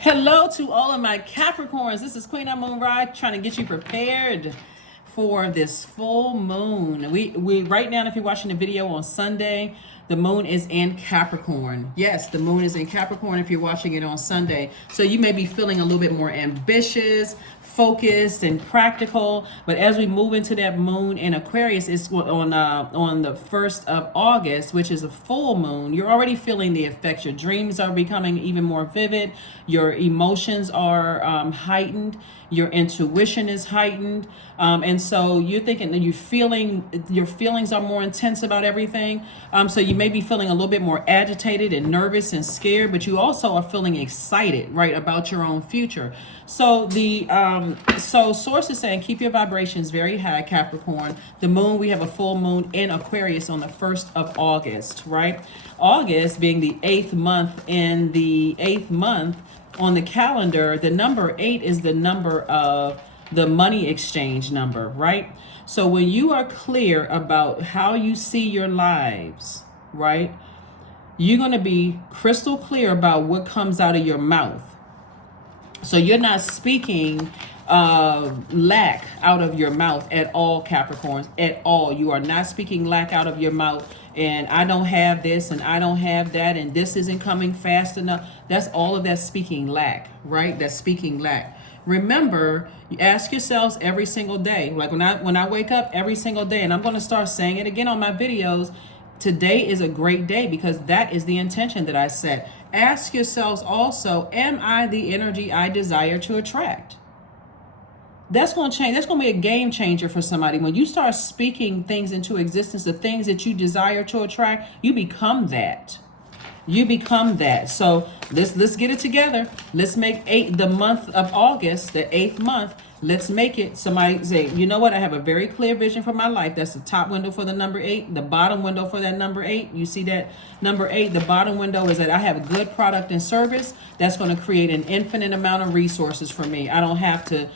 Hello to all of my Capricorns. This is Queen Amun Ra trying to get you prepared for this full moon. We right now, if you're watching the video on Sunday, the moon is in Capricorn. Yes, the moon is in Capricorn if you're watching it on Sunday. So you may be feeling a little bit more ambitious, focused, and practical. But as we move into that moon in Aquarius, it's on the 1st of August, which is a full moon. You're already feeling the effects. Your dreams are becoming even more vivid. Your emotions are heightened. Your intuition is heightened. And so you're thinking that your feelings are more intense about everything. So you may be feeling a little bit more agitated and nervous and scared, but you also are feeling excited, right, about your own future. So so source is saying keep your vibrations very high, Capricorn. The moon, we have a full moon in Aquarius on the 1st of August, right? August being the 8th month, in the 8th month on the calendar, the number 8 is the number of the money exchange number, right? So when you are clear about how you see your lives, right, you're going to be crystal clear about what comes out of your mouth. So you're not speaking lack out of your mouth at all, Capricorns, at all. You are not speaking lack out of your mouth. And I don't have this and I don't have that and this isn't coming fast enough. That's all of that speaking lack, right? That's speaking lack. Remember, you ask yourselves every single day, like when I wake up every single day, and I'm going to start saying it again on my videos. Today is a great day because that is the intention that I set. Ask yourselves also, am I the energy I desire to attract? That's going to change. That's going to be a game changer for somebody. When you start speaking things into existence, the things that you desire to attract, you become that. You become that. So let's get it together. Let's make the month of August, the 8th month. Let's make it. Somebody say, you know what? I have a very clear vision for my life. That's the top window for the number 8. The bottom window for that number 8. You see that number 8? The bottom window is that I have a good product and service that's going to create an infinite amount of resources for me. I don't have to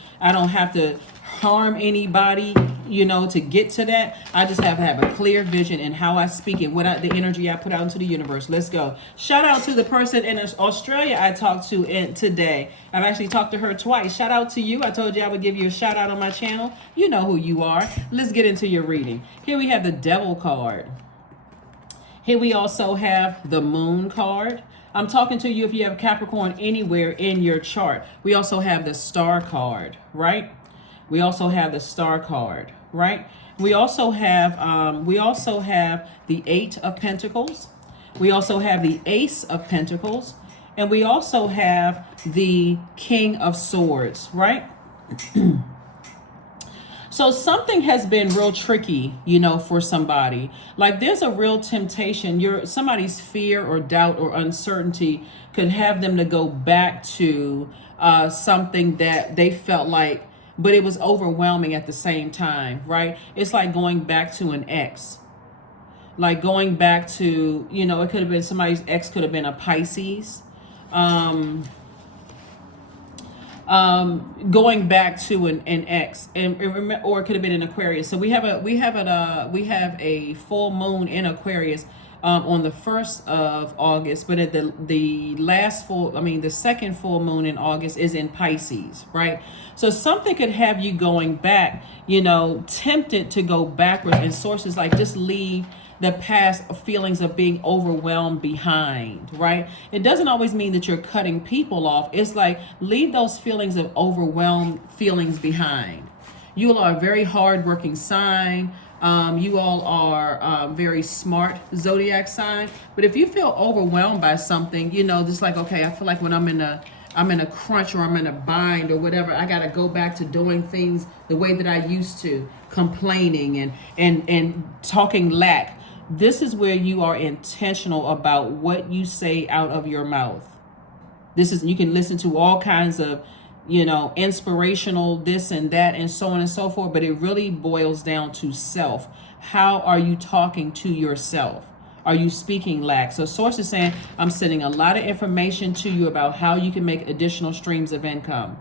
harm anybody, to get to that. I just have to have a clear vision in how I speak and the energy I put out into the universe. Let's go. Shout out to the person in Australia I talked to today. I've actually talked to her twice. Shout out to you. I told you I would give you a shout out on my channel. You know who you are. Let's get into your reading. Here we have the Devil card. Here we also have the Moon card. I'm talking to you if you have Capricorn anywhere in your chart. We also have the Star card, right? We also have the Star card, right? We also have the 8 of Pentacles. We also have the Ace of Pentacles, and we also have the King of Swords, right? So something has been real tricky, for somebody. Like there's a real temptation. Somebody's fear or doubt or uncertainty could have them to go back to something that they felt like, but it was overwhelming at the same time, right? It's like going back to an ex. Like going back to, it could have been somebody's ex, could have been a Pisces. Going back to an ex, or it could have been an Aquarius. So we have a full moon in Aquarius on the 1st of August, but at the second full moon in August is in Pisces, right? So something could have you going back, tempted to go backwards, and sources like just leave the past feelings of being overwhelmed behind, right? It doesn't always mean that you're cutting people off. It's like leave those feelings of overwhelmed feelings behind. You all are a very hardworking sign. You all are very smart Zodiac sign. But if you feel overwhelmed by something, just like, okay, I feel like when I'm in a crunch or I'm in a bind or whatever, I got to go back to doing things the way that I used to, complaining and talking lack. This is where you are intentional about what you say out of your mouth. You can listen to all kinds of, inspirational this and that and so on and so forth, but it really boils down to self. How are you talking to yourself? Are you speaking lack? So source is saying, I'm sending a lot of information to you about how you can make additional streams of income.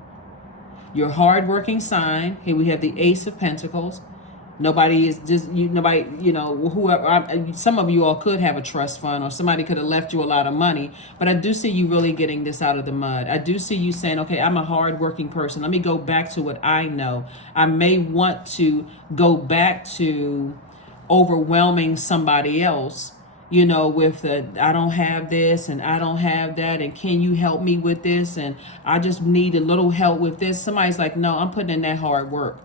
Your hardworking sign, here we have the Ace of Pentacles. Nobody is just you. Nobody, whoever. Some of you all could have a trust fund, or somebody could have left you a lot of money. But I do see you really getting this out of the mud. I do see you saying, "Okay, I'm a hardworking person. Let me go back to what I know." I may want to go back to overwhelming somebody else, with the I don't have this and I don't have that, and can you help me with this? And I just need a little help with this. Somebody's like, "No, I'm putting in that hard work.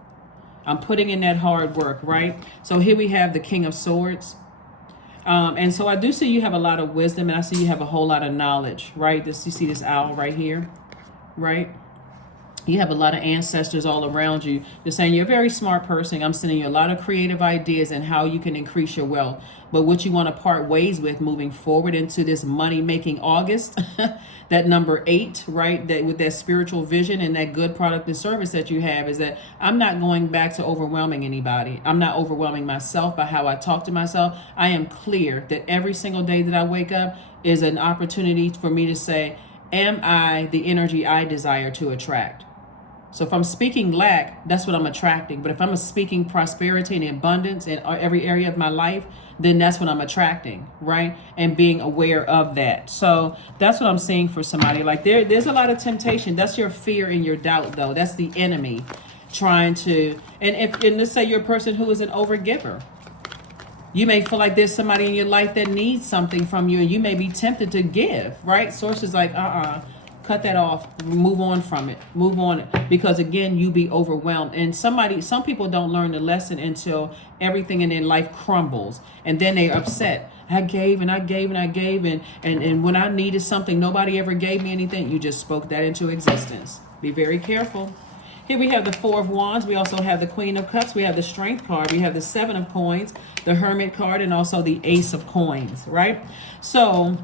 I'm putting in that hard work," right? So here we have the King of Swords. And so I do see you have a lot of wisdom, and I see you have a whole lot of knowledge, right? You see this owl right here, right? You have a lot of ancestors all around you. They're saying you're a very smart person. I'm sending you a lot of creative ideas and how you can increase your wealth. But what you want to part ways with moving forward into this money-making August, that number 8, right? That with that spiritual vision and that good product and service that you have, is that I'm not going back to overwhelming anybody. I'm not overwhelming myself by how I talk to myself. I am clear that every single day that I wake up is an opportunity for me to say, am I the energy I desire to attract? So if I'm speaking lack, that's what I'm attracting. But if I'm speaking prosperity and abundance in every area of my life, then that's what I'm attracting, right? And being aware of that. So that's what I'm seeing for somebody. Like there's a lot of temptation. That's your fear and your doubt, though. That's the enemy trying to. And let's say you're a person who is an overgiver. You may feel like there's somebody in your life that needs something from you, and you may be tempted to give, right? Sources like, cut that off, move on from it, move on, because again, you be overwhelmed. And some people don't learn the lesson until everything in their life crumbles, and then they're upset. I gave and I gave and I gave, and when I needed something, nobody ever gave me anything. You just spoke that into existence. Be very careful. Here we have the 4 of Wands. We also have the Queen of Cups. We have the Strength card. We have the 7 of Coins, the Hermit card, and also the Ace of Coins, right? So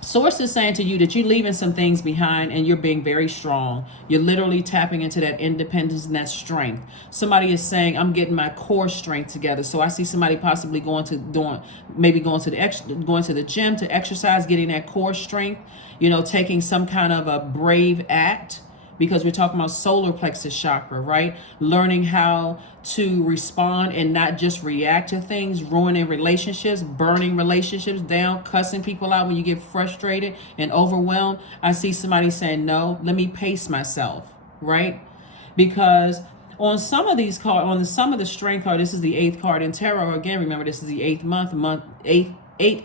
Source is saying to you that you're leaving some things behind and you're being very strong. You're literally tapping into that independence and that strength. Somebody is saying, I'm getting my core strength together. So I see somebody possibly going to the gym to exercise, getting that core strength, taking some kind of a brave act, because we're talking about solar plexus chakra, right? Learning how to respond and not just react to things, ruining relationships, burning relationships down, cussing people out when you get frustrated and overwhelmed. I see somebody saying, no, let me pace myself, right? Because on some of these cards, on some of the Strength card, this is the 8th card in tarot. Again, remember, this is the 8th month. Eight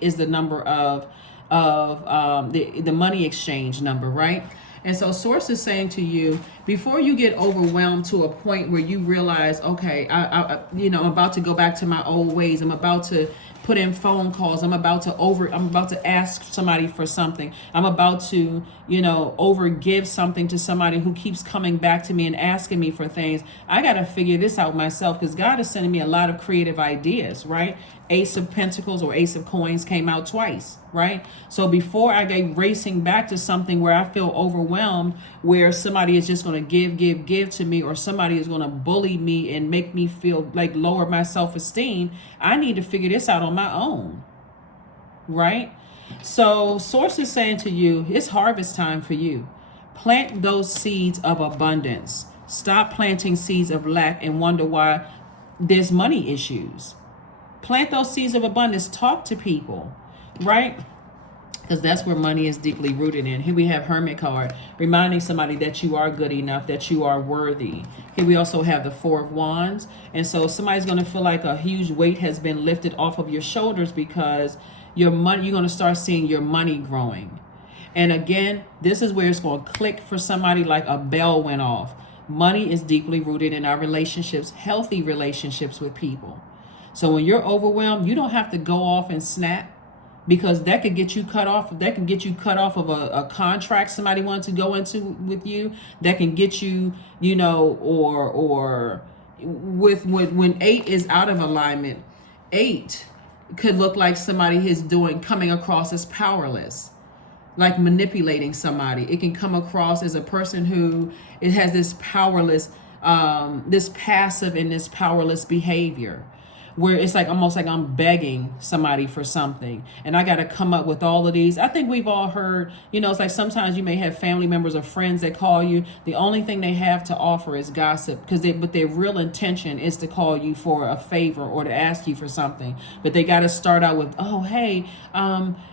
is the number of the money exchange number, right? And so Source is saying to you, before you get overwhelmed to a point where you realize, okay, I'm about to go back to my old ways. I'm about to put in phone calls. I'm about to ask somebody for something. I'm about to, overgive something to somebody who keeps coming back to me and asking me for things. I got to figure this out myself, because God is sending me a lot of creative ideas, right? Ace of Pentacles or Ace of Coins came out twice, right? So before I get racing back to something where I feel overwhelmed, where somebody is just going to give to me, or somebody is going to bully me and make me feel like lower my self-esteem, I need to figure this out on my own, right? So Source is saying to you, it's harvest time for you. Plant those seeds of abundance. Stop planting seeds of lack and wonder why there's money issues. Plant those seeds of abundance. Talk to people, right? Because that's where money is deeply rooted in. Here we have Hermit card, reminding somebody that you are good enough, that you are worthy. Here we also have the 4 of Wands. And so somebody's going to feel like a huge weight has been lifted off of your shoulders, because your money, you're going to start seeing your money growing. And again, this is where it's going to click for somebody like a bell went off. Money is deeply rooted in our relationships, healthy relationships with people. So when you're overwhelmed, you don't have to go off and snap, because that could get you cut off. That can get you cut off of a contract somebody wanted to go into with you. That can get you, or with when 8 is out of alignment, 8 could look like somebody is coming across as powerless, like manipulating somebody. It can come across as a person who it has this powerless, this passive and this powerless behavior. where it's like almost like I'm begging somebody for something, and I got to come up with all of these. I think we've all heard, it's like sometimes you may have family members or friends that call you. The only thing they have to offer is gossip, but their real intention is to call you for a favor or to ask you for something. But they got to start out with, oh, hey,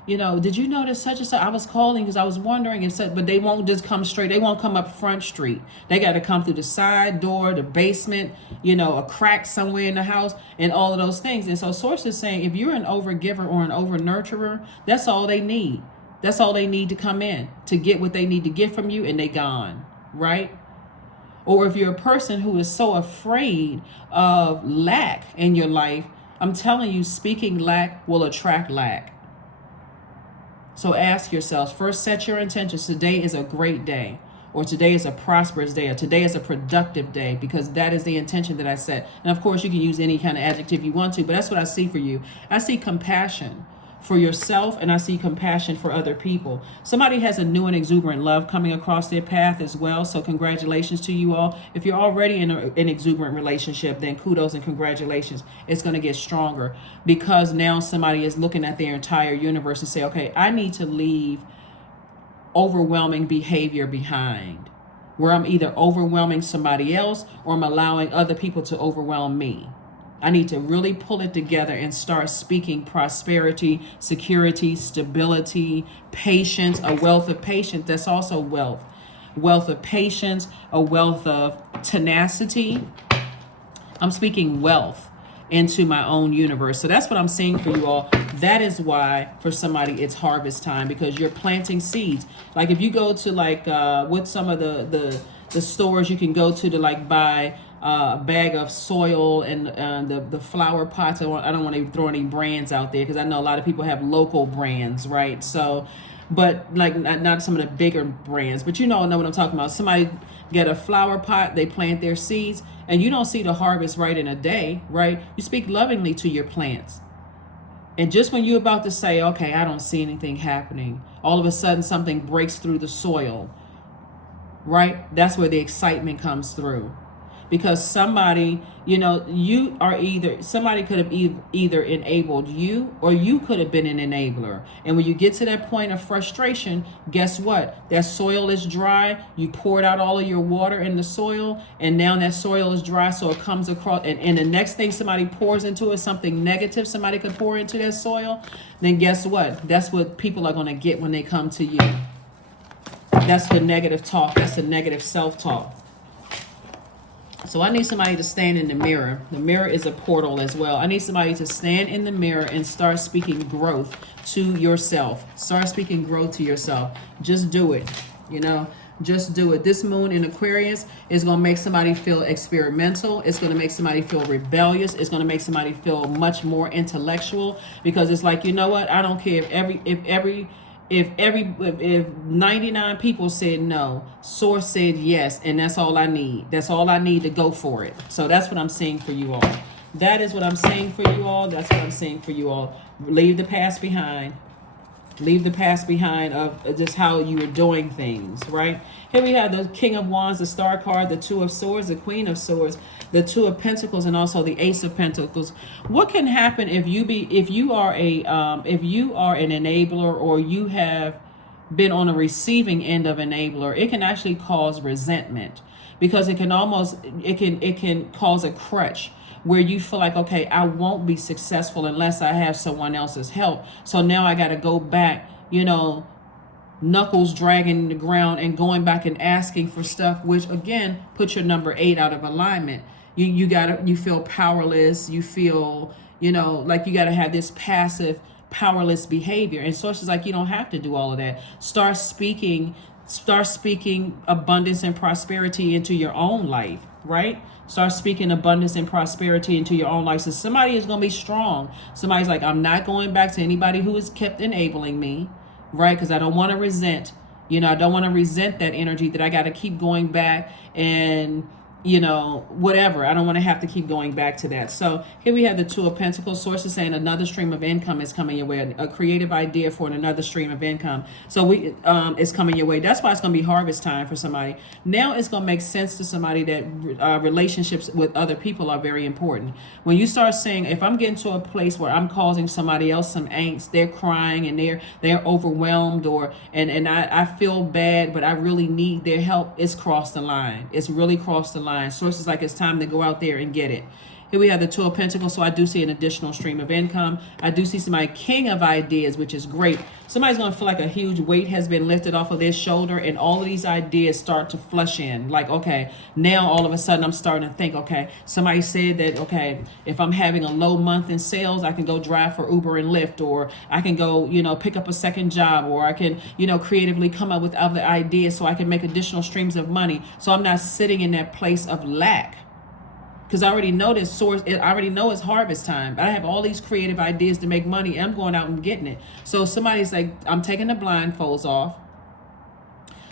did you notice such and such? I was calling because I was wondering if such, but they won't just come straight. They won't come up Front Street. They got to come through the side door, the basement, a crack somewhere in the house, and all of those things. And so Source is saying, if you're an overgiver or an over nurturer, that's all they need. That's all they need to come in to get what they need to get from you, and they gone, right? Or if you're a person who is so afraid of lack in your life, I'm telling you, speaking lack will attract lack. So ask yourselves, first set your intentions. Today is a great day, or today is a prosperous day, or today is a productive day, because that is the intention that I set. And of course, you can use any kind of adjective you want to, but that's what I see for you. I see compassion for yourself, and I see compassion for other people. Somebody has a new and exuberant love coming across their path as well. So congratulations to you all. If you're already in an exuberant relationship, then kudos and congratulations. It's going to get stronger, because now somebody is looking at their entire universe and say, okay, I need to leave overwhelming behavior behind, where I'm either overwhelming somebody else or I'm allowing other people to overwhelm me. I need to really pull it together and start speaking prosperity, security, stability, patience, a wealth of patience. That's also wealth. Wealth of patience, a wealth of tenacity. I'm speaking wealth into my own universe. So that's what I'm seeing for you all. That is why for somebody it's harvest time, because you're planting seeds. Like if you go to with some of the stores you can go to buy a bag of soil and the flower pots. I don't want to throw any brands out there, because I know a lot of people have local brands, right? So, but not some of the bigger brands, but know what I'm talking about. Somebody get a flower pot, they plant their seeds, and you don't see the harvest right in a day, right? You speak lovingly to your plants. And just when you're about to say, okay, I don't see anything happening, all of a sudden something breaks through the soil, right? That's where the excitement comes through. Because somebody, somebody could have either enabled you, or you could have been an enabler. And when you get to that point of frustration, guess what? That soil is dry. You poured out all of your water in the soil, and now that soil is dry, so it comes across. And the next thing somebody pours into it, something negative somebody could pour into that soil, then guess what? That's what people are going to get when they come to you. That's the negative talk. That's the negative self-talk. So I need somebody to stand in the mirror. The mirror is a portal as well. I need somebody to stand in the mirror and start speaking growth to yourself. Start speaking growth to yourself. Just do it. Just do it. This moon in Aquarius is going to make somebody feel experimental. It's going to make somebody feel rebellious. It's going to make somebody feel much more intellectual, because it's like, you know what? I don't care if 99 people said no, Source said yes, and that's all I need. That's all I need to go for it. So that's what I'm seeing for you all. That is what I'm saying for you all. That's what I'm saying for you all. Leave the past behind. Leave the past behind of just how you were doing things, right? Here we have the King of Wands, the Star card, the Two of Swords, the Queen of Swords, the Two of Pentacles, and also the Ace of Pentacles. What can happen if you are an enabler, or you have been on a receiving end of enabler? It can actually cause resentment, because it can cause a crutch, where you feel like, okay, I won't be successful unless I have someone else's help. So now I got to go back, knuckles dragging the ground and going back and asking for stuff, which again, puts your number 8 out of alignment. You feel powerless. You feel, like you got to have this passive, powerless behavior. And Source is like, you don't have to do all of that. Start speaking abundance and prosperity into your own life, right? Start speaking abundance and prosperity into your own life. So somebody is going to be strong. Somebody's like, I'm not going back to anybody who has kept enabling me, right? Because I don't want to resent, I don't want to resent that energy that I got to keep going back and, you know, whatever. I don't want to have to keep going back to that. So here we have the Two of Pentacles. Sources saying another stream of income is coming your way, a creative idea for another stream of income. So it's coming your way. That's why it's going to be harvest time for somebody. Now it's going to make sense to somebody that relationships with other people are very important. When you start saying, if I'm getting to a place where I'm causing somebody else some angst, they're crying and they're overwhelmed, or and I feel bad, but I really need their help, it's crossed the line. It's really crossed the line. Sources like it's time to go out there and get it. Here we have the Two of Pentacles, so I do see an additional stream of income. I do see somebody king of ideas, which is great. Somebody's going to feel like a huge weight has been lifted off of their shoulder, and all of these ideas start to flush in. Like, okay, now all of a sudden I'm starting to think, okay, somebody said that, okay, if I'm having a low month in sales, I can go drive for Uber and Lyft, or I can go, you know, pick up a second job, or I can, you know, creatively come up with other ideas so I can make additional streams of money. So I'm not sitting in that place of lack. Because I already know this source, I already know it's harvest time. I have all these creative ideas to make money, and I'm going out and getting it. So somebody's like, I'm taking the blindfolds off.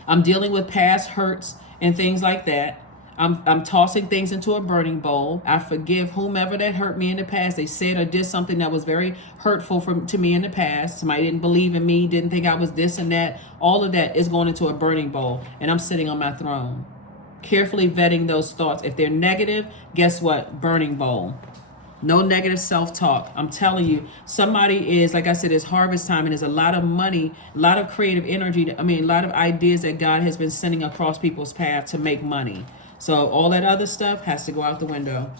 I'm dealing with past hurts and things like that. I'm tossing things into a burning bowl. I forgive whomever that hurt me in the past. They said or did something that was very hurtful to me in the past. Somebody didn't believe in me, didn't think I was this and that. All of that is going into a burning bowl, and I'm sitting on my throne, carefully vetting those thoughts. If they're negative, guess what? Burning bowl. No negative self-talk. I'm telling you, somebody is, like I said, it's harvest time, and there's a lot of money, a lot of creative energy. A lot of ideas that God has been sending across people's path to make money. So all that other stuff has to go out the window.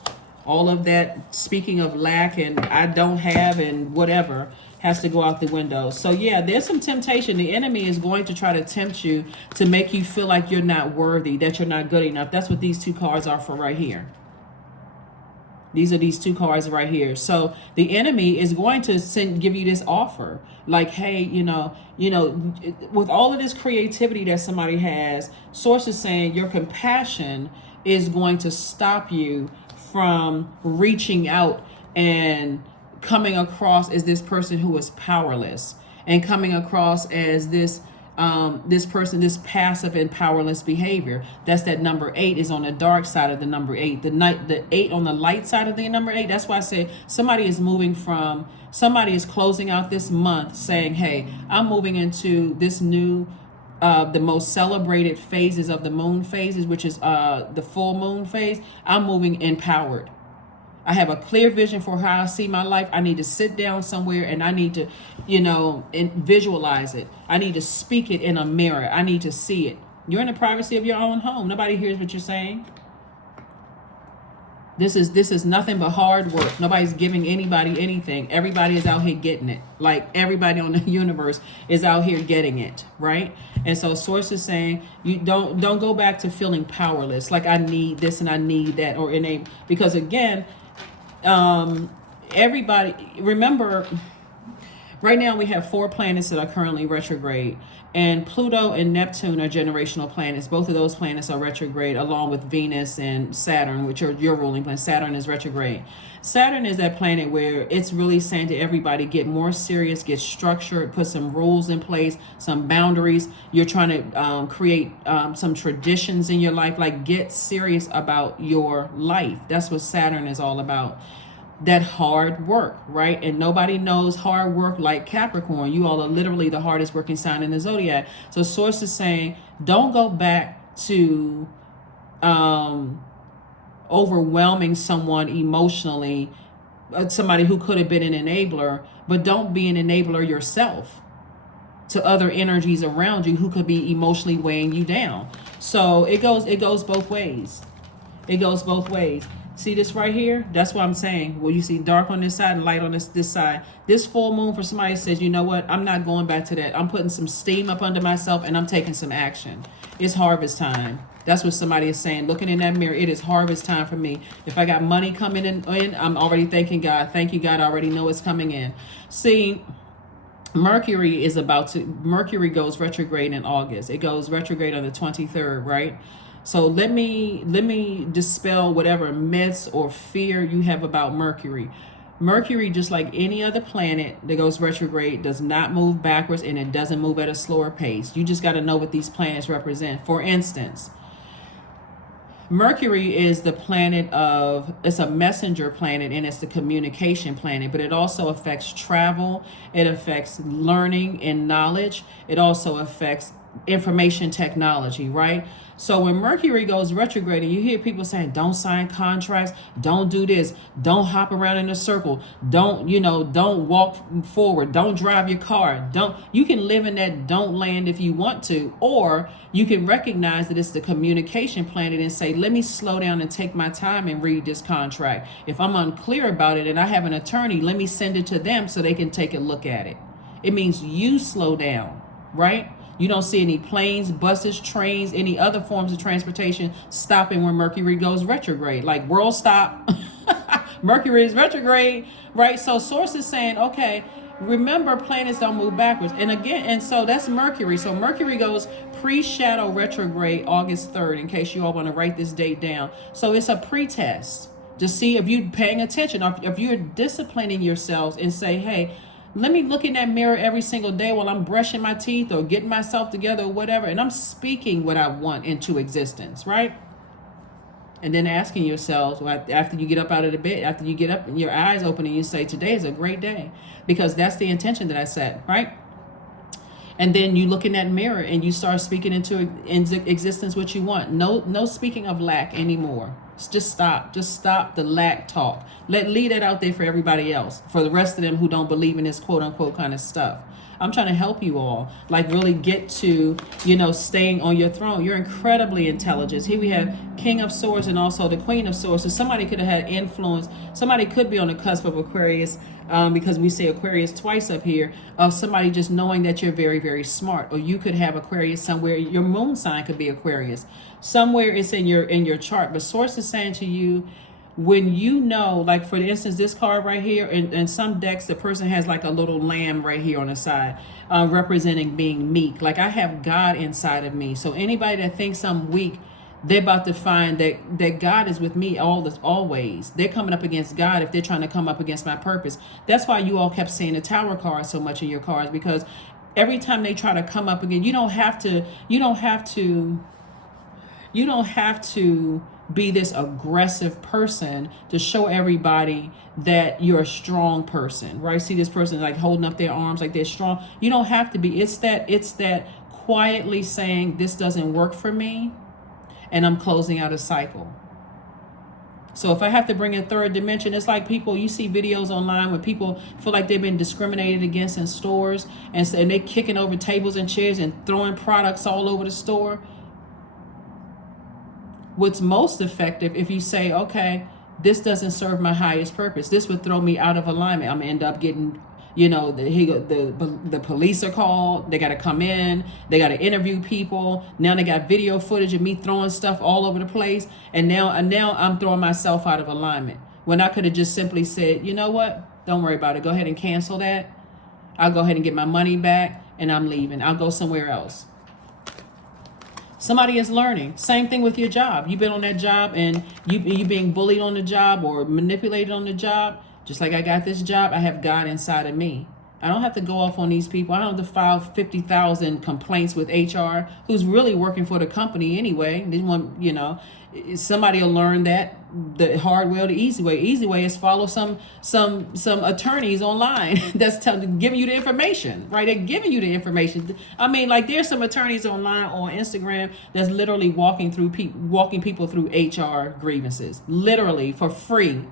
All of that, speaking of lack and I don't have and whatever, has to go out the window. So yeah, there's some temptation. The enemy is going to try to tempt you to make you feel like you're not worthy, that you're not good enough. That's what these two cards are for right here. These are these two cards right here. So the enemy is going to give you this offer. Like, hey, you know, with all of this creativity that somebody has, source is saying your compassion is going to stop you from reaching out and coming across as this person who is powerless, and coming across as this person, this passive and powerless behavior. That's that number 8 is on the dark side of the number 8. The 8 on the light side of the number 8. That's why I say somebody is closing out this month saying, hey, I'm moving into this new the most celebrated phases of the moon phases, which is the full moon phase. I'm moving empowered. I have a clear vision for how I see my life. I need to sit down somewhere and I need to, visualize it. I need to speak it in a mirror. I need to see it. You're in the privacy of your own home. Nobody hears what you're saying. This is nothing but hard work. Nobody's giving anybody anything. Everybody is out here getting it. Like everybody on the universe is out here getting it, right? And so source is saying you don't go back to feeling powerless. Like I need this and I need that, or enable, because again, everybody, remember, right now we have 4 planets that are currently retrograde, and Pluto and Neptune are generational planets. Both of those planets are retrograde, along with Venus and Saturn, which are your ruling planet. Saturn is retrograde. Saturn is that planet where it's really saying to everybody, get more serious, get structured, put some rules in place, some boundaries. You're trying to create some traditions in your life, like get serious about your life. That's what Saturn is all about. That hard work, right? And nobody knows hard work like Capricorn. You all are literally the hardest working sign in the Zodiac. So source is saying, don't go back to overwhelming someone emotionally, somebody who could have been an enabler, but don't be an enabler yourself to other energies around you who could be emotionally weighing you down. So it goes both ways. It goes both ways. See this right here? That's what I'm saying. Well, you see dark on this side and light on this side. This full moon for somebody says, you know what? I'm not going back to that. I'm putting some steam up under myself and I'm taking some action. It's harvest time. That's what somebody is saying. Looking in that mirror, it is harvest time for me. If I got money coming in, I'm already thanking God. Thank you, God. I already know it's coming in. See, Mercury goes retrograde in August. It goes retrograde on the 23rd, right? So let me dispel whatever myths or fear you have about Mercury. Mercury, just like any other planet that goes retrograde, does not move backwards, and it doesn't move at a slower pace. You just got to know what these planets represent. For instance, Mercury is the planet of, it's a messenger planet and it's the communication planet, but it also affects travel. It affects learning and knowledge. It also affects information technology, right? So when Mercury goes retrograde and you hear people saying, don't sign contracts, don't do this, don't hop around in a circle, don't, don't walk forward, don't drive your car, you can live in that don't land if you want to, or you can recognize that it's the communication planet and say, let me slow down and take my time and read this contract. If I'm unclear about it and I have an attorney, let me send it to them so they can take a look at it. It means you slow down, right? You don't see any planes, buses, trains, any other forms of transportation stopping when Mercury goes retrograde. Like world stop, Mercury is retrograde, right? So source is saying, okay, remember planets don't move backwards. And again, and so that's Mercury. So Mercury goes pre-shadow retrograde August 3rd, in case you all want to write this date down. So it's a pre-test to see if you're paying attention, if you're disciplining yourselves and say, hey, let me look in that mirror every single day while I'm brushing my teeth or getting myself together or whatever. And I'm speaking what I want into existence, right? And then asking yourselves, after you get up out of the bed, after you get up and your eyes open and you say, today is a great day. Because that's the intention that I set, right? And then you look in that mirror and you start speaking into existence what you want. No speaking of lack anymore. Just stop the lack talk. Leave that out there for everybody else, for the rest of them who don't believe in this quote unquote kind of stuff. I'm trying to help you all, like really get to, staying on your throne. You're incredibly intelligent. Here we have King of Swords and also the Queen of Swords. So somebody could have had influence. Somebody could be on the cusp of Aquarius, because we say Aquarius twice up here, of somebody just knowing that you're very, very smart. Or you could have Aquarius somewhere. Your moon sign could be Aquarius. Somewhere it's in your chart. But source is saying to you, when you know, like for instance, this card right here, in some decks, the person has like a little lamb right here on the side, representing being meek. Like I have God inside of me. So anybody that thinks I'm weak, they're about to find that God is with me always. They're coming up against God if they're trying to come up against my purpose. That's why you all kept seeing the Tower card so much in your cards, because every time they try to come up again, you don't have to be this aggressive person to show everybody that you're a strong person, right? See this person like holding up their arms like they're strong. You don't have to be. It's that quietly saying, this doesn't work for me and I'm closing out a cycle. So if I have to bring a third dimension, it's like people, you see videos online where people feel like they've been discriminated against in stores, and they're kicking over tables and chairs and throwing products all over the store. What's most effective if you say, okay, this doesn't serve my highest purpose. This would throw me out of alignment. I'm gonna end up getting, the police are called. They got to come in. They got to interview people. Now they got video footage of me throwing stuff all over the place. And now I'm throwing myself out of alignment. When I could have just simply said, you know what? Don't worry about it. Go ahead and cancel that. I'll go ahead and get my money back and I'm leaving. I'll go somewhere else. Somebody is learning. Same thing with your job. You've been on that job and you being bullied on the job or manipulated on the job. Just like I got this job, I have God inside of me. I don't have to go off on these people. I don't have to file 50,000 complaints with HR, who's really working for the company anyway. They want, somebody will learn that the hard way or the easy way. Easy way is follow some attorneys online that's giving you the information, right? They're giving you the information. I mean, like there's some attorneys online on Instagram that's literally walking people through HR grievances, literally for free.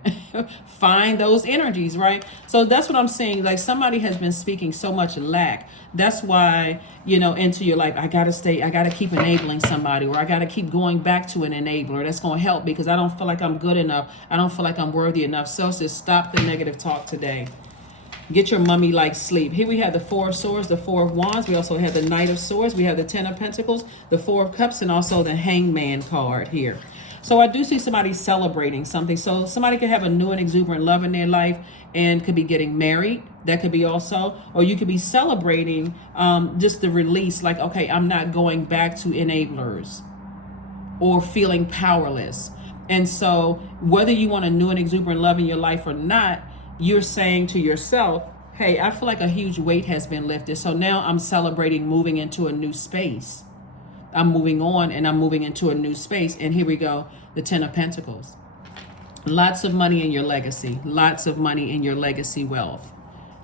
Find those energies, right? So that's what I'm saying. Like somebody has been speaking so much lack. That's why, into your life, I got to keep enabling somebody, or I got to keep going back to an enabler. That's going to help because I don't feel like I'm good enough. I don't feel like I'm worthy enough. So just stop the negative talk today. Get your mummy-like sleep. Here we have the Four of Swords, the Four of Wands. We also have the Knight of Swords. We have the Ten of Pentacles, the Four of Cups, and also the Hangman card here. So I do see somebody celebrating something. So somebody could have a new and exuberant love in their life and could be getting married. That could be also, or you could be celebrating just the release, like, okay, I'm not going back to enablers or feeling powerless. And so whether you want a new and exuberant love in your life or not, you're saying to yourself, hey, I feel like a huge weight has been lifted. So now I'm celebrating moving into a new space. I'm moving on and I'm moving into a new space. And here we go, the 10 of Pentacles. Lots of money in your legacy. Lots of money in your legacy wealth.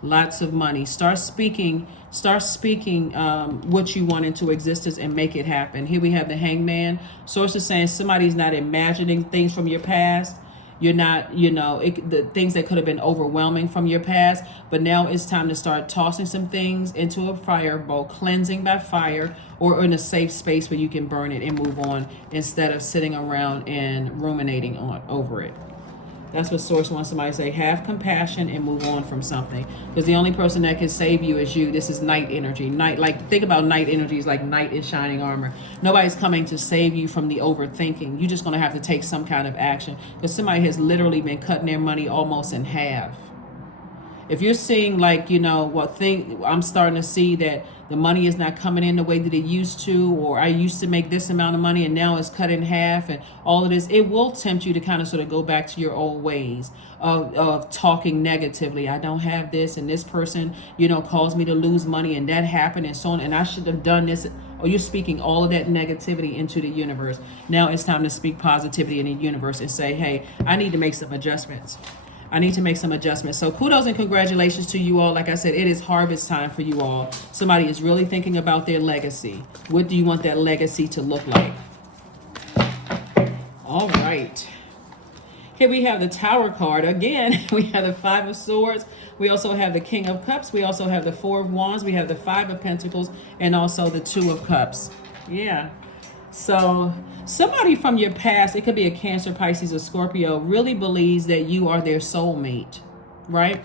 Lots of money. Start speaking what you want into existence and make it happen. Here we have the Hangman. Source is saying somebody's not imagining things from your past. You're not, the things that could have been overwhelming from your past, but now it's time to start tossing some things into a fire bowl, cleansing by fire, or in a safe space where you can burn it and move on instead of sitting around and ruminating over it. That's what Source wants somebody to say. Have compassion and move on from something. Because the only person that can save you is you. This is night energy. Think about night energy as like knight in shining armor. Nobody's coming to save you from the overthinking. You're just going to have to take some kind of action. Because somebody has literally been cutting their money almost in half. If you're seeing I'm starting to see that the money is not coming in the way that it used to, or I used to make this amount of money and now it's cut in half and all of this, it will tempt you to kind of sort of go back to your old ways of talking negatively. I don't have this and this person, caused me to lose money and that happened and so on and I should have done this. Or you're speaking all of that negativity into the universe. Now it's time to speak positivity in the universe and say, hey, I need to make some adjustments. So kudos and congratulations to you all. Like I said, it is harvest time for you all. Somebody is really thinking about their legacy. What do you want that legacy to look like? All right. Here we have the Tower card. Again, we have the Five of Swords. We also have the King of Cups. We also have the Four of Wands. We have the Five of Pentacles and also the Two of Cups. Yeah. So somebody from your past, it could be a Cancer, Pisces, or Scorpio, really believes that you are their soulmate, right?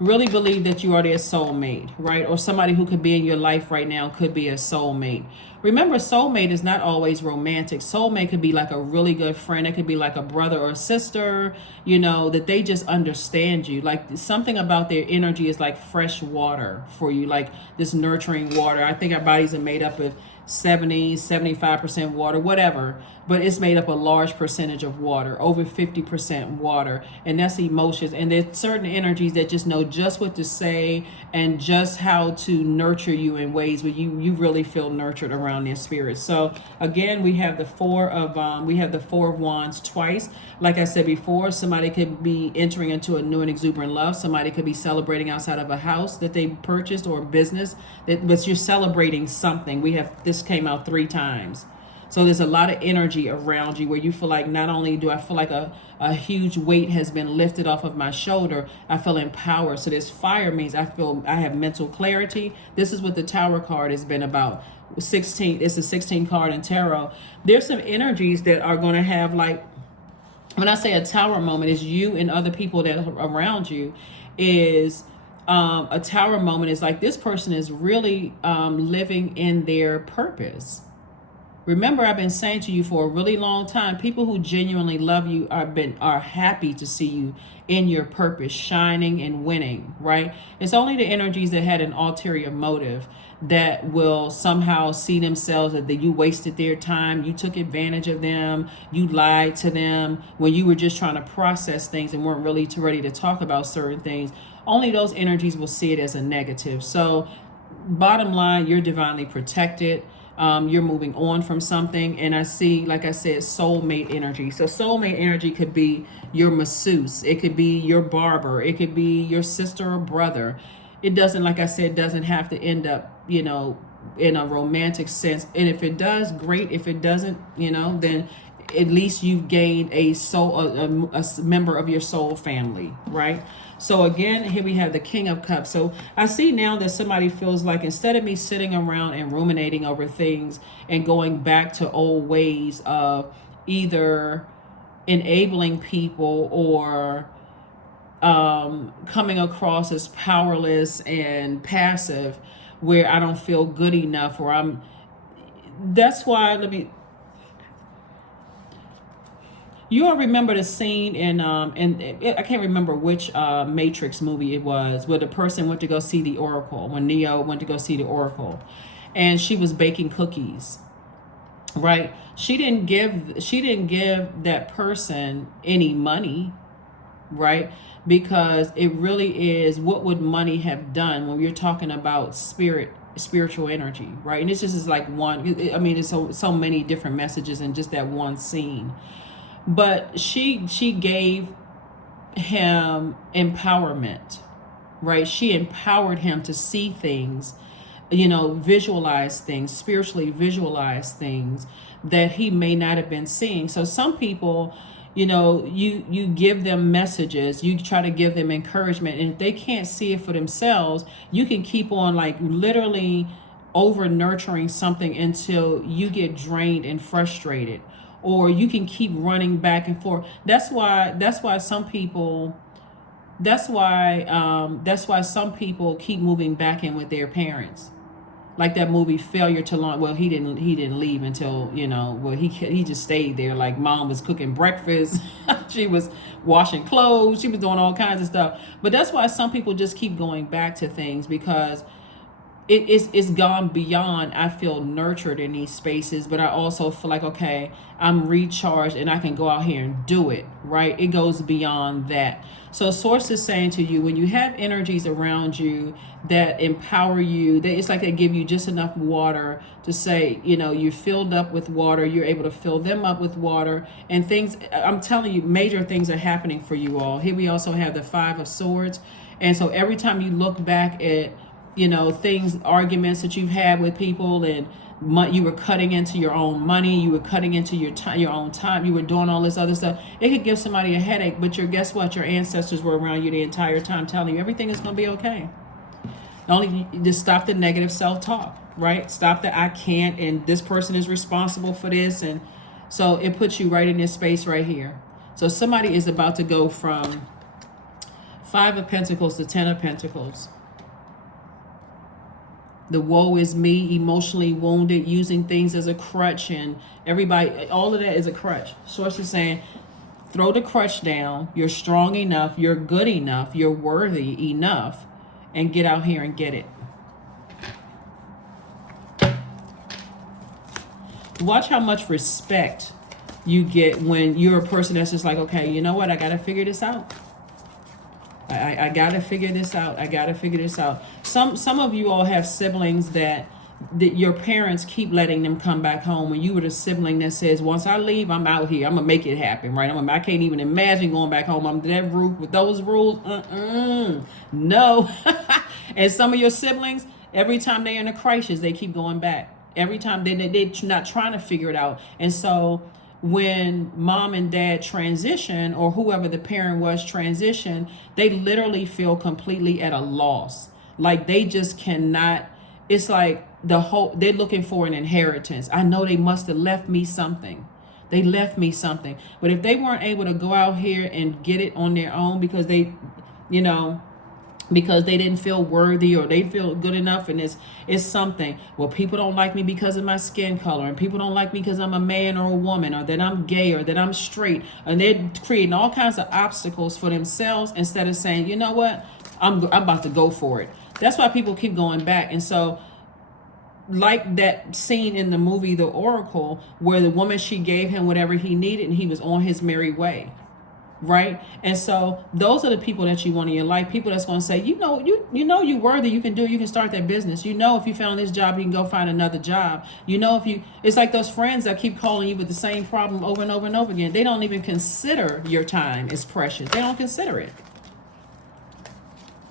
Really believe that you are their soulmate, right? Or somebody who could be in your life right now could be a soulmate. Remember, soulmate is not always romantic. Soulmate could be like a really good friend. It could be like a brother or a sister, that they just understand you. Like something about their energy is like fresh water for you, like this nurturing water. I think our bodies are made up of 75% water, whatever, but it's made up a large percentage of water, over 50% water, and that's emotions. And there's certain energies that just know just what to say and just how to nurture you in ways where you really feel nurtured around their spirit. So again, we have the Four of Wands twice. Like I said before, somebody could be entering into a new and exuberant love. Somebody could be celebrating outside of a house that they purchased or a business but you're celebrating something. This came out 3 times. So there's a lot of energy around you where you feel like not only do I feel like a huge weight has been lifted off of my shoulder, I feel empowered. So this fire means I have mental clarity. This is what the Tower card has been about. 16, it's a 16 card in tarot. There's some energies that are going to have, like, when I say a tower moment, is you and other people that are around you. Is a tower moment is like this person is really living in their purpose. Remember, I've been saying to you for a really long time, people who genuinely love you are happy to see you in your purpose, shining and winning, right? It's only the energies that had an ulterior motive that will somehow see themselves that you wasted their time, you took advantage of them, you lied to them when you were just trying to process things and weren't really ready to talk about certain things. Only those energies will see it as a negative. So bottom line, you're divinely protected. You're moving on from something. And I see, like I said, soulmate energy. So soulmate energy could be your masseuse. It could be your barber. It could be your sister or brother. It doesn't, like I said, doesn't have to end up, in a romantic sense. And if it does, great. If it doesn't, then at least you've gained a member of your soul family, right? So again, here we have the King of Cups. So I see now that somebody feels like instead of me sitting around and ruminating over things and going back to old ways of either enabling people or coming across as powerless and passive, where I don't feel good enough, or that's why, you all remember the scene in I can't remember which Matrix movie it was, where the person went to go see the Oracle, when Neo went to go see the Oracle, and she was baking cookies, right? She didn't give that person any money, right? Because it really is, what would money have done when you're talking about spirit spiritual energy, right? And it's just is like one, I mean, it's so many different messages in just that one scene. But she gave him empowerment, right? She empowered him to see things, visualize things, spiritually visualize things that he may not have been seeing. So some people, you give them messages, you try to give them encouragement, and if they can't see it for themselves, you can keep on like literally over nurturing something until you get drained and frustrated, or you can keep running back and forth. That's why some people some people keep moving back in with their parents. Like that movie Failure to Launch. Well, he didn't leave until, he just stayed there. Like mom was cooking breakfast. She was washing clothes. She was doing all kinds of stuff. But that's why some people just keep going back to things, because it's gone beyond. I feel nurtured in these spaces, but I also feel like, okay, I'm recharged and I can go out here and do it, right? It goes beyond that. So source is saying to you, when you have energies around you that empower you, it's like they give you just enough water to say, you're filled up with water, you're able to fill them up with water, and things, I'm telling you, major things are happening for you all. Here we also have the 5 of Swords. And so every time you look back at, things, arguments that you've had with people, and you were cutting into your own money, you were cutting into your time, your own time, you were doing all this other stuff, it could give somebody a headache. But guess what? Your ancestors were around you the entire time telling you everything is going to be okay. Only just stop the negative self-talk, right? Stop the I can't, and this person is responsible for this. And so it puts you right in this space right here. So somebody is about to go from 5 of Pentacles to 10 of Pentacles. The woe is me, emotionally wounded, using things as a crutch, and everybody, all of that is a crutch. Source is saying, throw the crutch down. You're strong enough. You're good enough. You're worthy enough, and get out here and get it. Watch how much respect you get when you're a person that's just like, okay, you know what? I got to figure this out. I got to figure this out. I got to figure this out. Some of you all have siblings that your parents keep letting them come back home. When you were the sibling that says, once I leave, I'm out here. I'm going to make it happen, right? I can't even imagine going back home. I'm that roof with those rules. No. And some of your siblings, every time they're in a crisis, they keep going back. Every time they're not trying to figure it out. And so when mom and dad transition, or whoever the parent was transition, they literally feel completely at a loss. Like they just cannot, it's like they're looking for an inheritance. I know they must have left me something. They left me something. But if they weren't able to go out here and get it on their own because they didn't feel worthy, or they feel good enough, and it's something. Well, people don't like me because of my skin color, and people don't like me because I'm a man or a woman, or that I'm gay, or that I'm straight, and they're creating all kinds of obstacles for themselves instead of saying, you know what, I'm about to go for it. That's why people keep going back. And so, like that scene in the movie The Oracle, where the woman, she gave him whatever he needed, and he was on his merry way. Right? And so those are the people that you want in your life. People that's going to say, you're worthy, you can do it, you can start that business. If you found this job, you can go find another job. It's like those friends that keep calling you with the same problem over and over and over again. They don't even consider your time is precious. They don't consider it.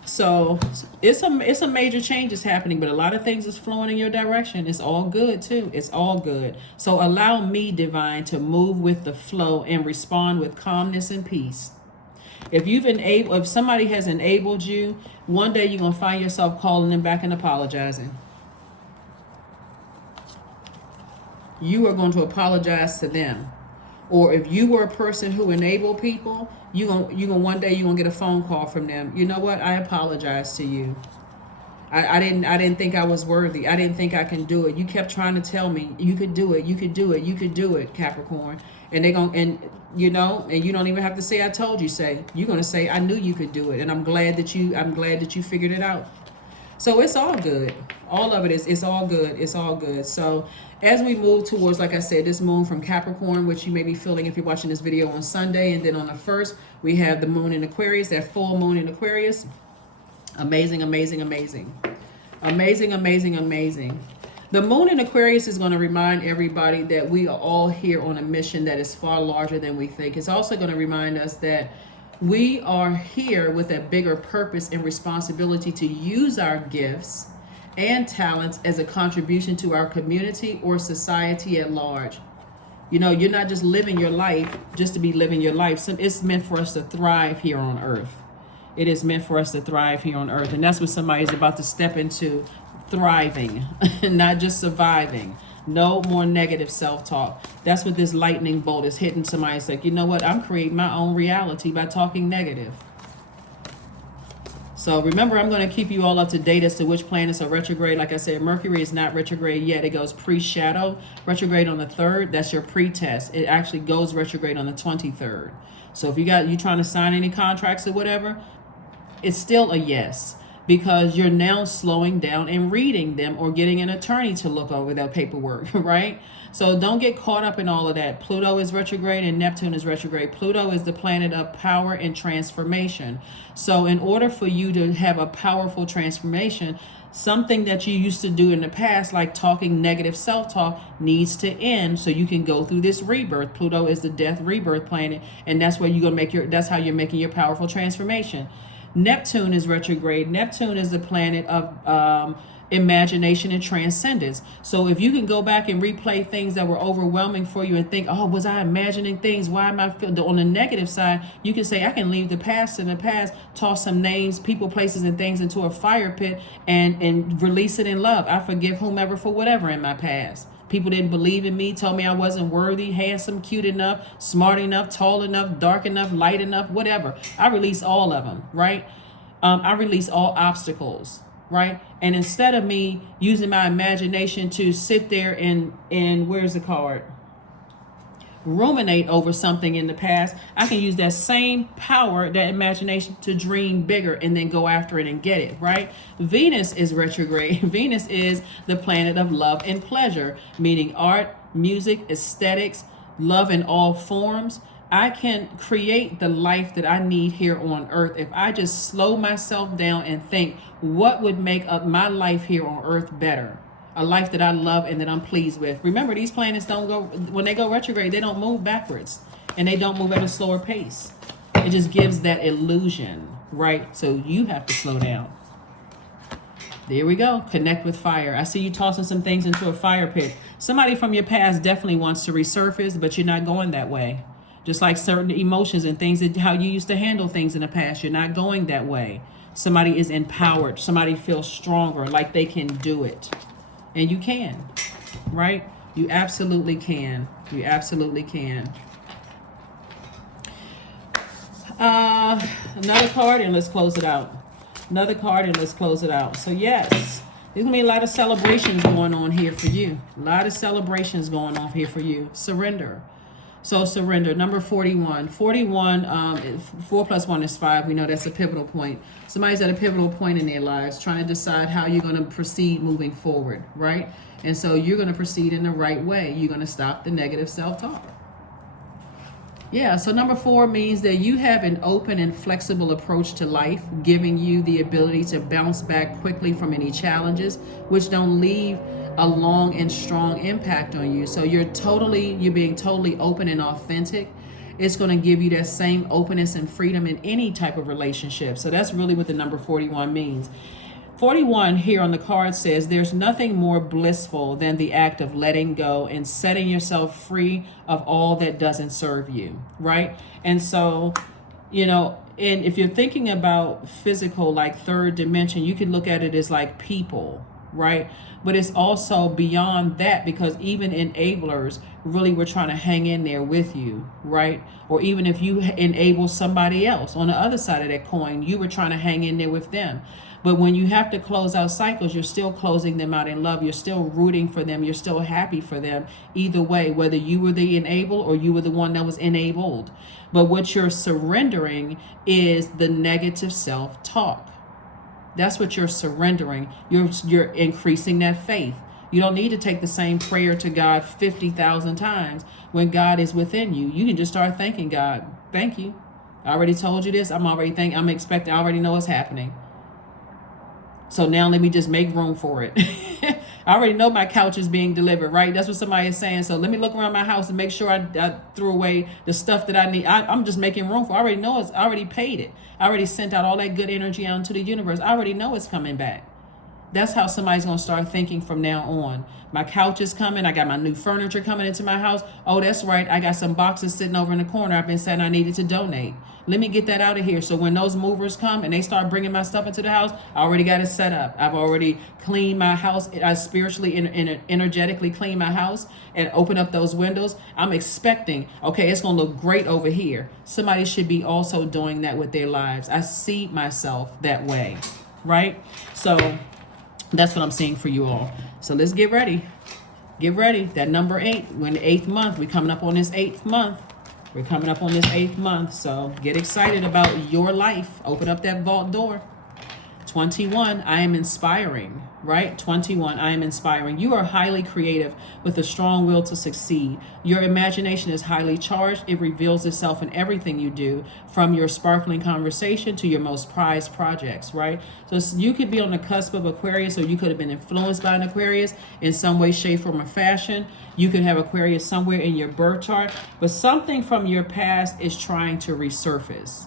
So it's a major change is happening, but a lot of things is flowing in your direction. It's all good too. It's all good. So allow me, divine, to move with the flow and respond with calmness and peace. If somebody has enabled you, one day you're gonna find yourself calling them back and apologizing. You are going to apologize to them. Or if you were a person who enabled people, one day you're gonna get a phone call from them. You know what? I apologize to you. I didn't think I was worthy. I didn't think I can do it. You kept trying to tell me you could do it, you could do it, you could do it, Capricorn. And you don't even have to say I told you. You're gonna say I knew you could do it, and I'm glad that you figured it out. So it's all good. All of it it's all good. It's all good. So as we move towards, like I said, this moon from Capricorn, which you may be feeling if you're watching this video on Sunday, and then on the 1st, we have the moon in Aquarius, that full moon in Aquarius. Amazing, amazing, amazing. Amazing, amazing, amazing. The moon in Aquarius is going to remind everybody that we are all here on a mission that is far larger than we think. It's also going to remind us that we are here with a bigger purpose and responsibility to use our gifts and talents as a contribution to our community or society at large. You know, you're not just living your life just to be living your life. It's meant for us to thrive here on earth. It is meant for us to thrive here on earth. And that's what somebody is about to step into, thriving, not just surviving. No more negative self-talk. That's what this lightning bolt is hitting somebody. It's like, you know what? I'm creating my own reality by talking negative. So remember, I'm going to keep you all up to date as to which planets are retrograde. Like I said, Mercury is not retrograde yet. It goes pre-shadow. Retrograde on the 3rd. That's your pre-test. It actually goes retrograde on the 23rd. So if you trying to sign any contracts or whatever, it's still a yes, because you're now slowing down and reading them or getting an attorney to look over their paperwork, right? So don't get caught up in all of that. Pluto is retrograde and Neptune is retrograde. Pluto is the planet of power and transformation. So in order for you to have a powerful transformation, something that you used to do in the past, like talking negative self-talk, needs to end so you can go through this rebirth. Pluto is the death rebirth planet, and that's where you're gonna that's how you're making your powerful transformation. Neptune is retrograde. Neptune is the planet of imagination and transcendence. So if you can go back and replay things that were overwhelming for you and think, oh, was I imagining things? Why am I feeling? On the negative side, you can say, I can leave the past in the past, toss some names, people, places, and things into a fire pit and release it in love. I forgive whomever for whatever in my past. People didn't believe in me, told me I wasn't worthy, handsome, cute enough, smart enough, tall enough, dark enough, light enough, whatever. I release all of them, right? I release all obstacles, right? And instead of me using my imagination to sit there and where's the card? Ruminate over something in the past, I can use that same power, that imagination, to dream bigger and then go after it and get it, right? Venus is retrograde. Venus is the planet of love and pleasure, meaning art, music, aesthetics, love in all forms. I can create the life that I need here on earth if I just slow myself down and think, what would make up my life here on earth better? A life that I love and that I'm pleased with. Remember, these planets don't go, when they go retrograde, they don't move backwards and they don't move at a slower pace. It just gives that illusion, right? So you have to slow down. There we go. Connect with fire. I see you tossing some things into a fire pit. Somebody from your past definitely wants to resurface, but you're not going that way. Just like certain emotions and things, that how you used to handle things in the past, you're not going that way. Somebody is empowered. Somebody feels stronger, like they can do it. And you can, right? You absolutely can. You absolutely can. Another card and let's close it out. Another card and let's close it out. So yes, there's gonna be a lot of celebrations going on here for you. A lot of celebrations going on here for you. Surrender. So surrender, number 41. 41, 4 plus 1 is 5. We know that's a pivotal point. Somebody's at a pivotal point in their lives trying to decide how you're going to proceed moving forward, right? And so you're going to proceed in the right way. You're going to stop the negative self-talk. Yeah, so number 4 means that you have an open and flexible approach to life, giving you the ability to bounce back quickly from any challenges, which don't leave a long and strong impact on you. So you're being totally open and authentic. It's going to give you that same openness and freedom in any type of relationship. So that's really what the number 41 means. 41 here on the card says there's nothing more blissful than the act of letting go and setting yourself free of all that doesn't serve you, right? And so, you know, and if you're thinking about physical, like third dimension, you can look at it as like people, right? But it's also beyond that, because even enablers really were trying to hang in there with you, right? Or even if you enable somebody else on the other side of that coin, you were trying to hang in there with them. But when you have to close out cycles, you're still closing them out in love. You're still rooting for them. You're still happy for them. Either way, whether you were the enabled or you were the one that was enabled. But what you're surrendering is the negative self-talk. That's what you're surrendering. You're increasing that faith. You don't need to take the same prayer to God 50,000 times when God is within you. You can just start thanking God. Thank you. I already told you this. I already know it's happening. So now let me just make room for it. I already know my couch is being delivered, right? That's what somebody is saying. So let me look around my house and make sure I threw away the stuff that I need. I'm just making room for it. I already know I already paid it. I already sent out all that good energy out into the universe. I already know it's coming back. That's how somebody's going to start thinking from now on. My couch is coming. I got my new furniture coming into my house. Oh, that's right. I got some boxes sitting over in the corner. I've been saying I needed to donate. Let me get that out of here. So when those movers come and they start bringing my stuff into the house, I already got it set up. I've already cleaned my house. I spiritually and energetically clean my house and open up those windows. I'm expecting, okay, it's going to look great over here. Somebody should be also doing that with their lives. I see myself that way, right? So that's what I'm seeing for you all. So let's get ready. Get ready. That number 8, we're in the 8th month. We're coming up on this 8th month. We're coming up on this 8th month. So get excited about your life. Open up that vault door. 21, I am inspiring, right? 21, I am inspiring. You are highly creative with a strong will to succeed. Your imagination is highly charged. It reveals itself in everything you do, from your sparkling conversation to your most prized projects, right? So you could be on the cusp of Aquarius, or you could have been influenced by an Aquarius in some way, shape, form, or fashion. You could have Aquarius somewhere in your birth chart, but something from your past is trying to resurface.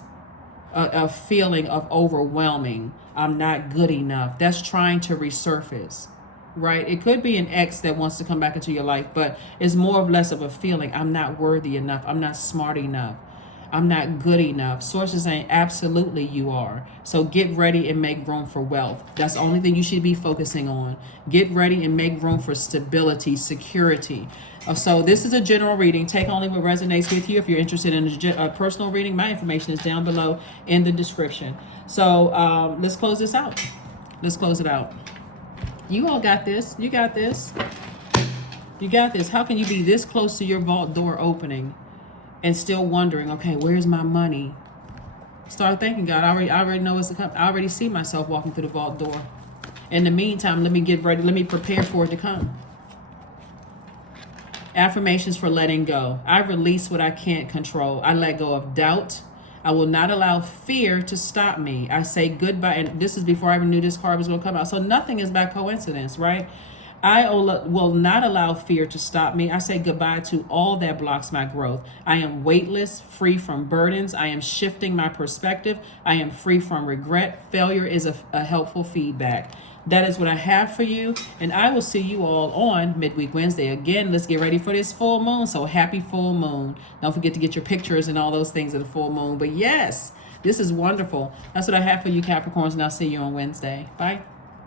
A feeling of overwhelming, I'm not good enough, that's trying to resurface, right? It could be an ex that wants to come back into your life, but it's more or less of a feeling, I'm not worthy enough, I'm not smart enough, I'm not good enough. Sources saying absolutely you are. So get ready and make room for wealth. That's the only thing you should be focusing on. Get ready and make room for stability, security. So this is a general reading. Take only what resonates with you. If you're interested in a personal reading, my information is down below in the description. So let's close this out. Let's close it out. You all got this. You got this. You got this. How can you be this close to your vault door opening and still wondering, okay, where's my money? Start thinking, God, I already know it's to come. I already see myself walking through the vault door. In the meantime, let me get ready. Let me prepare for it to come. Affirmations for letting go. I release what I can't control. I let go of doubt. I will not allow fear to stop me. I say goodbye. And this is before I even knew this card was going to come out. So nothing is by coincidence, right? I will not allow fear to stop me. I say goodbye to all that blocks my growth. I am weightless, free from burdens. I am shifting my perspective. I am free from regret. Failure is a helpful feedback. That is what I have for you. And I will see you all on Midweek Wednesday. Again, let's get ready for this full moon. So happy full moon. Don't forget to get your pictures and all those things of the full moon. But yes, this is wonderful. That's what I have for you, Capricorns. And I'll see you on Wednesday. Bye.